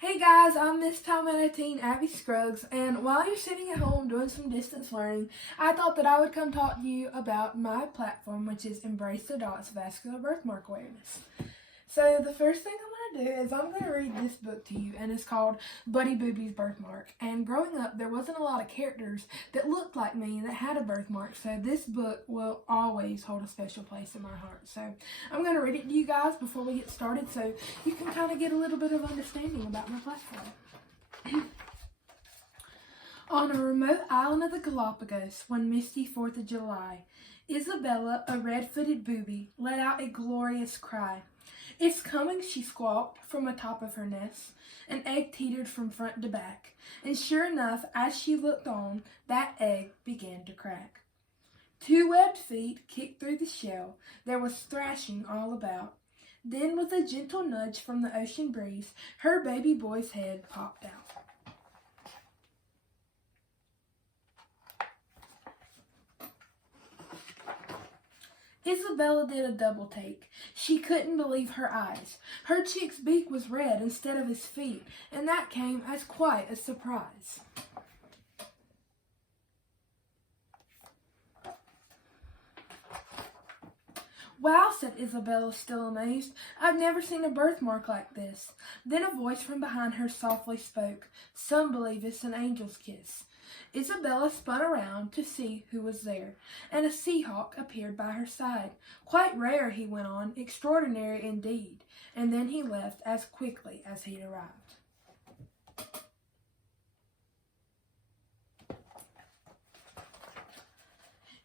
Hey guys, I'm Miss Palmetto teen Abby Scruggs, and while you're sitting at home doing some distance learning, I thought that I would come talk to you about my platform, which is Embrace the Dots Vascular Birthmark Awareness. So the first thing I'm going to do is I'm going to read this book to you, and it's called Boobie's Birthmark. And growing up, there wasn't a lot of characters that looked like me that had a birthmark, so this book will always hold a special place in my heart. So I'm going to read it to you guys before we get started so you can kind of get a little bit of understanding about my platform. On a remote island of the Galapagos, one misty 4th of July, Isabella, a red-footed boobie, let out a glorious cry. "It's coming," she squawked from atop of her nest. An egg teetered from front to back, and sure enough, as she looked on, that egg began to crack. 2 webbed feet kicked through the shell. There was thrashing all about. Then, with a gentle nudge from the ocean breeze, her baby boy's head popped out. Isabella did a double take. She couldn't believe her eyes. Her chick's beak was red instead of his feet, and that came as quite a surprise. "Wow," said Isabella, still amazed. "I've never seen a birthmark like this." Then a voice from behind her softly spoke. "Some believe it's an angel's kiss." Isabella spun around to see who was there, and a seahawk appeared by her side. "Quite rare," he went on, "extraordinary indeed." And then he left as quickly as he'd arrived.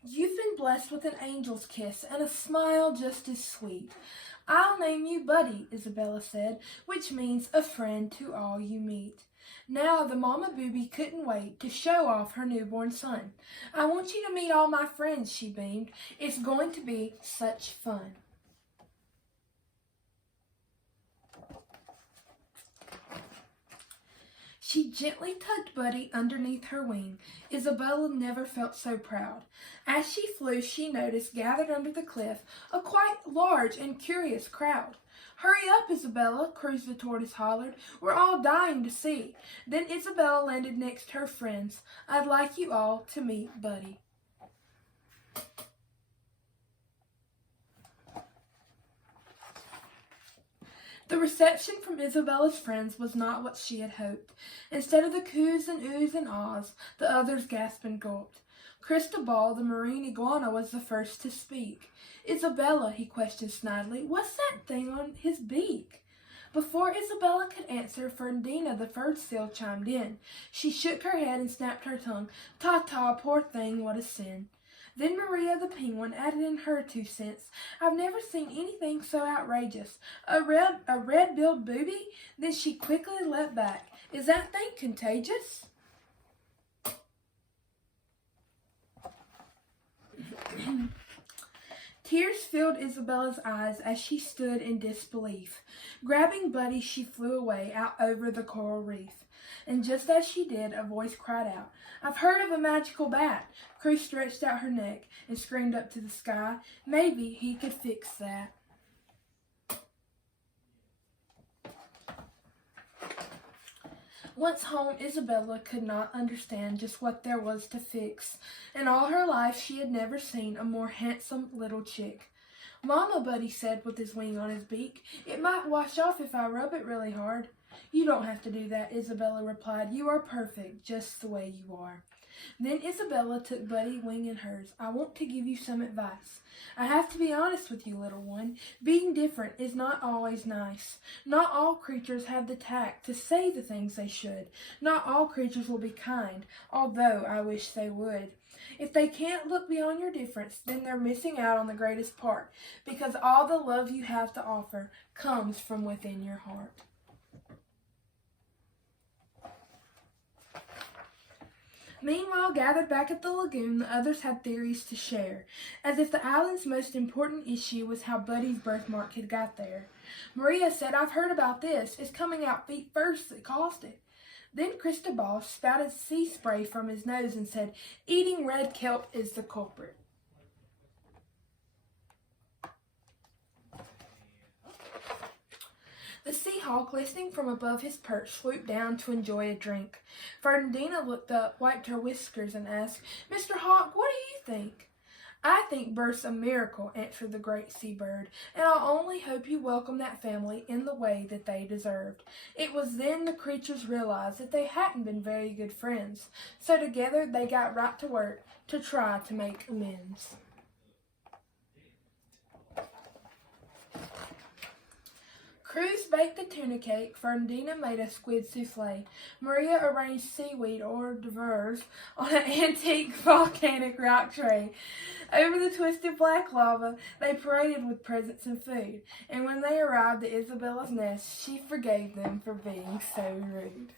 You've been blessed with an angel's kiss and a smile just as sweet. "I'll name you Buddy," Isabella said, "which means a friend to all you meet." Now the mama boobie couldn't wait to show off her newborn son. "I want you to meet all my friends," she beamed. "It's going to be such fun." She gently tucked Buddy underneath her wing. Isabella never felt so proud. As she flew, she noticed, gathered under the cliff, a quite large and curious crowd. "Hurry up, Isabella," Cruz the tortoise hollered. "We're all dying to see." Then Isabella landed next to her friends. "I'd like you all to meet Buddy." The reception from Isabella's friends was not what she had hoped. Instead of the coos and oohs and ahs, the others gasped and gulped. Cristobal, the marine iguana, was the first to speak. "Isabella," he questioned snidely, "what's that thing on his beak?" Before Isabella could answer, Ferdinand the fur seal chimed in. She shook her head and snapped her tongue. "Ta-ta, poor thing, what a sin." Then Maria the penguin added in her 2 cents. "I've never seen anything so outrageous. A red-billed boobie?" Then she quickly leapt back. "Is that thing contagious?" Tears filled Isabella's eyes as she stood in disbelief. Grabbing Buddy, she flew away out over the coral reef. And just as she did, a voice cried out, "I've heard of a magical bat." Cruz stretched out her neck and screamed up to the sky. Maybe he could fix that. Once home, Isabella could not understand just what there was to fix. In all her life, she had never seen a more handsome little chick. "Mama," Buddy said with his wing on his beak, "it might wash off if I rub it really hard." "You don't have to do that," Isabella replied. "You are perfect, just the way you are." Then Isabella took Buddy's wing in hers. "I want to give you some advice. I have to be honest with you, little one. Being different is not always nice. Not all creatures have the tact to say the things they should. Not all creatures will be kind, although I wish they would. If they can't look beyond your difference, then they're missing out on the greatest part, because all the love you have to offer comes from within your heart." Meanwhile, gathered back at the lagoon, the others had theories to share, as if the island's most important issue was how Buddy's birthmark had got there. Maria said, "I've heard about this. It's coming out feet first that caused it." Then Cristobal spouted sea spray from his nose and said, "Eating red kelp is the culprit." The Seahawk, listening from above his perch, swooped down to enjoy a drink. Ferdinand looked up, wiped her whiskers, and asked, "Mr. Hawk, what do you think?" "I think birth's a miracle," answered the great seabird, "and I'll only hope you welcome that family in the way that they deserved." It was then the creatures realized that they hadn't been very good friends, so together they got right to work to try to make amends. Cruz baked a tuna cake, Fernandina made a squid souffle, Maria arranged seaweed hors d'oeuvres on an antique volcanic rock tray. Over the twisted black lava, they paraded with presents and food, and when they arrived at Isabella's nest, she forgave them for being so rude.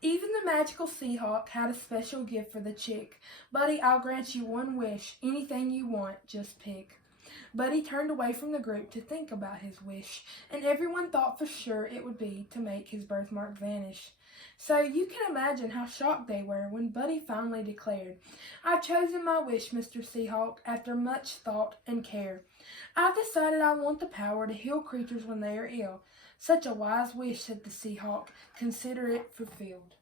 Even the magical Seahawk had a special gift for the chick. "Buddy, I'll grant you one wish. Anything you want, just pick." Buddy turned away from the group to think about his wish, and everyone thought for sure it would be to make his birthmark vanish. So you can imagine how shocked they were when Buddy finally declared, "I've chosen my wish, Mr. Seahawk, after much thought and care. I've decided I want the power to heal creatures when they are ill." "Such a wise wish," said the Seahawk. "Consider it fulfilled."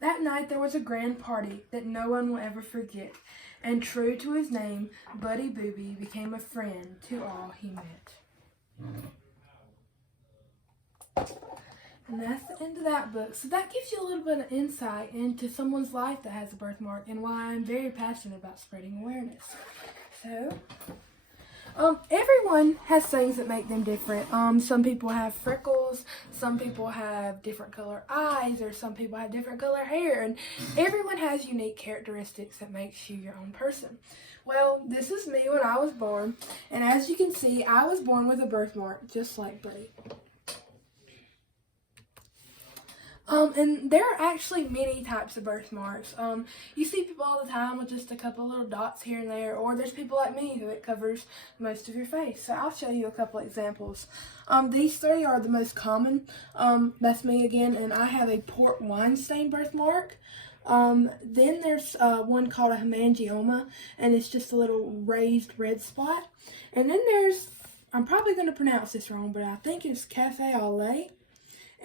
That night there was a grand party that no one will ever forget, and true to his name, Buddy Boobie became a friend to all he met. And that's the end of that book. So that gives you a little bit of insight into someone's life that has a birthmark and why I'm very passionate about spreading awareness. So, everyone has things that make them different. Some people have freckles, some people have different color eyes, or some people have different color hair, and everyone has unique characteristics that makes you your own person. Well, this is me when I was born, and as you can see, I was born with a birthmark, just like Buddy. And there are actually many types of birthmarks. You see people all the time with just a couple little dots here and there, or there's people like me who it covers most of your face. So I'll show you a couple examples. These three are the most common. That's me again, and I have a port wine stain birthmark. Then there's one called a hemangioma, and it's just a little raised red spot. And then there's, I'm probably going to pronounce this wrong, but I think it's cafe au lait.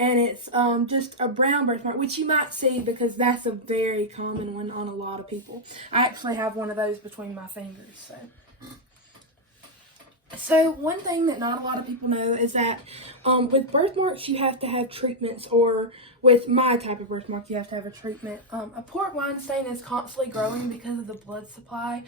And it's just a brown birthmark, which you might see because that's a very common one on a lot of people. I actually have one of those between my fingers. So one thing that not a lot of people know is that with birthmarks you have to have treatments, or with my type of birthmark you have to have a treatment. A port wine stain is constantly growing because of the blood supply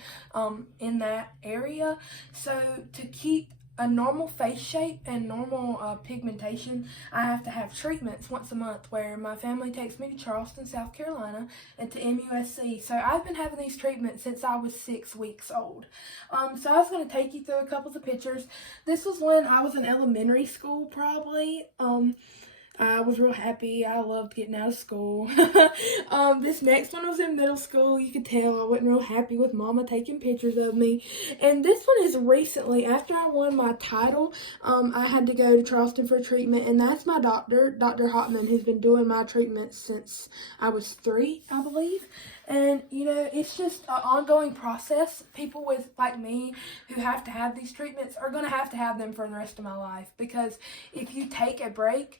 in that area. So to keep a normal face shape and normal pigmentation, I have to have treatments once a month where my family takes me to Charleston, South Carolina, and to MUSC. So I've been having these treatments since I was 6 weeks old. So I was going to take you through a couple of the pictures. This was when I was in elementary school, probably. I was real happy. I loved getting out of school. This next one was in middle school. You could tell I wasn't real happy with Mama taking pictures of me. And this one is recently, after I won my title, I had to go to Charleston for treatment. And that's my doctor, Dr. Hotman, who's been doing my treatment since I was 3, I believe. And, you know, it's just an ongoing process. People with, like me, who have to have these treatments are going to have them for the rest of my life. Because if you take a break,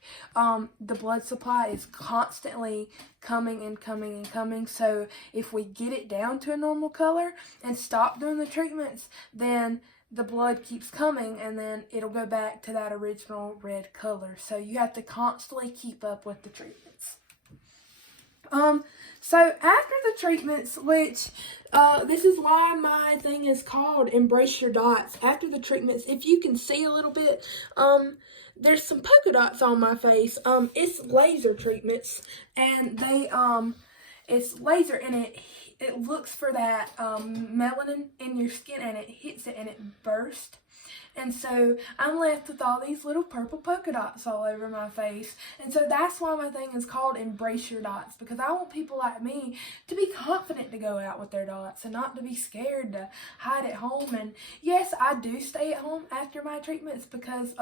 the blood supply is constantly coming and coming and coming. So if we get it down to a normal color and stop doing the treatments, then the blood keeps coming and then it'll go back to that original red color. So you have to constantly keep up with the treatments. So after the treatments, which this is why my thing is called Embrace Your Dots. After the treatments, if you can see a little bit, there's some polka dots on my face. It's laser treatments, and it's laser, and it looks for that melanin in your skin, and it hits it and it bursts. And so I'm left with all these little purple polka dots all over my face. And so that's why my thing is called Embrace Your Dots, because I want people like me to be confident to go out with their dots and not to be scared to hide at home. And yes, I do stay at home after my treatments because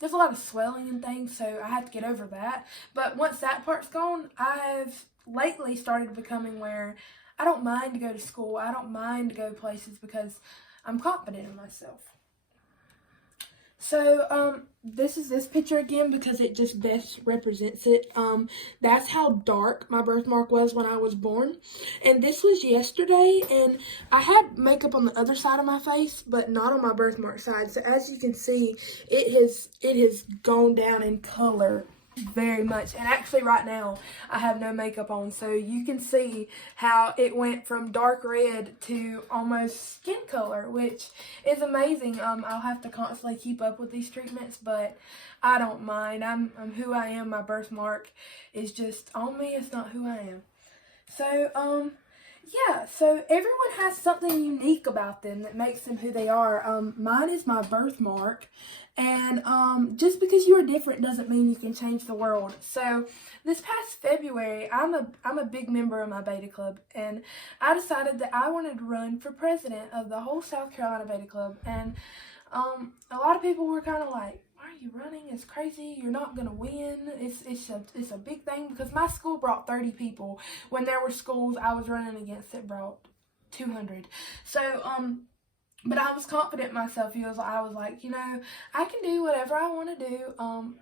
there's a lot of swelling and things, so I have to get over that. But once that part's gone, I've lately started becoming where I don't mind to go to school. I don't mind to go places because I'm confident in myself. So, this is this picture again because it just best represents it. That's how dark my birthmark was when I was born. And this was yesterday, and I had makeup on the other side of my face, but not on my birthmark side. So as you can see, it has gone down in color very much. And actually right now I have no makeup on, so you can see how it went from dark red to almost skin color, which is amazing. I'll have to constantly keep up with these treatments, but I don't mind. I'm who I am. My birthmark is just on me. It's not who I am. So yeah, so everyone has something unique about them that makes them who they are. Mine is my birthmark, and just because you are different doesn't mean you can change the world. So this past February, I'm a big member of my Beta Club, and I decided that I wanted to run for president of the whole South Carolina Beta Club. And a lot of people were kind of like, "Why are you running? It's crazy. You're not gonna win. It's a big thing," because my school brought 30 people when there were schools I was running against that brought 200. So but I was confident in myself. I was like, you know, I can do whatever I want to do.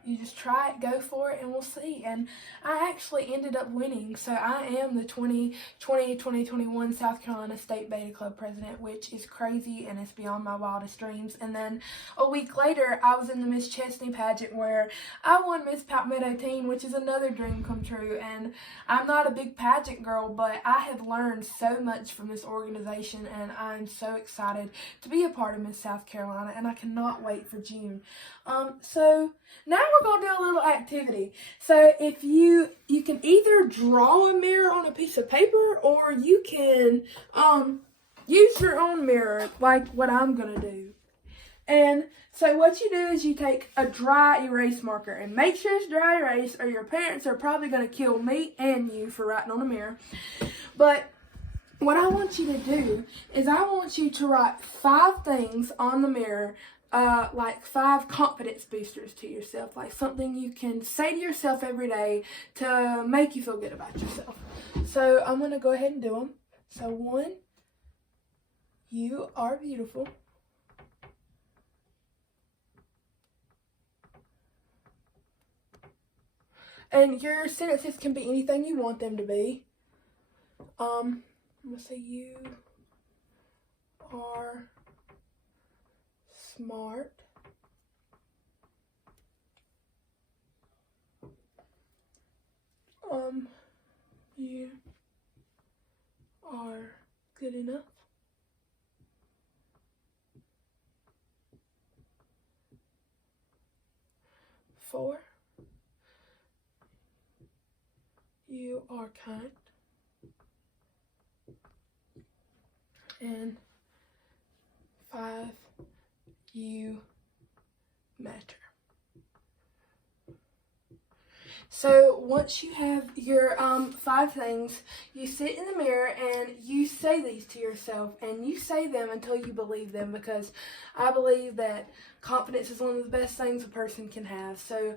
You just try it, go for it, and we'll see. And I actually ended up winning. So I am the 2020-2021 South Carolina State Beta Club president, which is crazy, and it's beyond my wildest dreams. And then a week later, I was in the Miss Chesney pageant where I won Miss Palmetto Teen, which is another dream come true. And I'm not a big pageant girl, but I have learned so much from this organization, and I'm so excited to be a part of Miss South Carolina, and I cannot wait for June. So now we're going to do a little activity. So if you can either draw a mirror on a piece of paper, or you can use your own mirror like what I'm going to do. And so what you do is you take a dry erase marker, and make sure it's dry erase, or your parents are probably going to kill me and you for writing on a mirror. But what I want you to do is I want you to write 5 things on the mirror, like 5 confidence boosters to yourself, like something you can say to yourself every day to make you feel good about yourself. So I'm going to go ahead and do them. So 1, you are beautiful. 2, and your sentences can be anything you want them to be. I'm going to say you are smart. You are good enough. Four, you are kind. And 5, you matter. So once you have your 5 things, you sit in the mirror and you say these to yourself, and you say them until you believe them, because I believe that confidence is one of the best things a person can have. So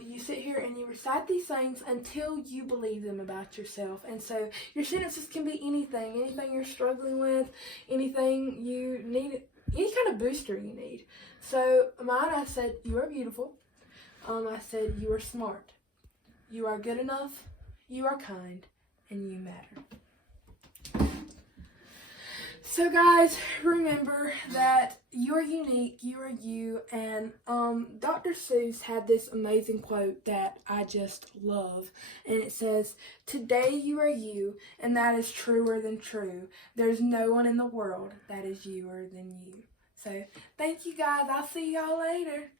you sit here and you recite these things until you believe them about yourself. And so your sentences can be anything you're struggling with, anything you need, any kind of booster you need. So mine, I said, you are beautiful. I said, you are smart. You are good enough, you are kind, and you matter. So guys, remember that you are unique, you are you, and Dr. Seuss had this amazing quote that I just love, and it says, "Today you are you, and that is truer than true. There's no one in the world that is youer than you." So, thank you guys. I'll see y'all later.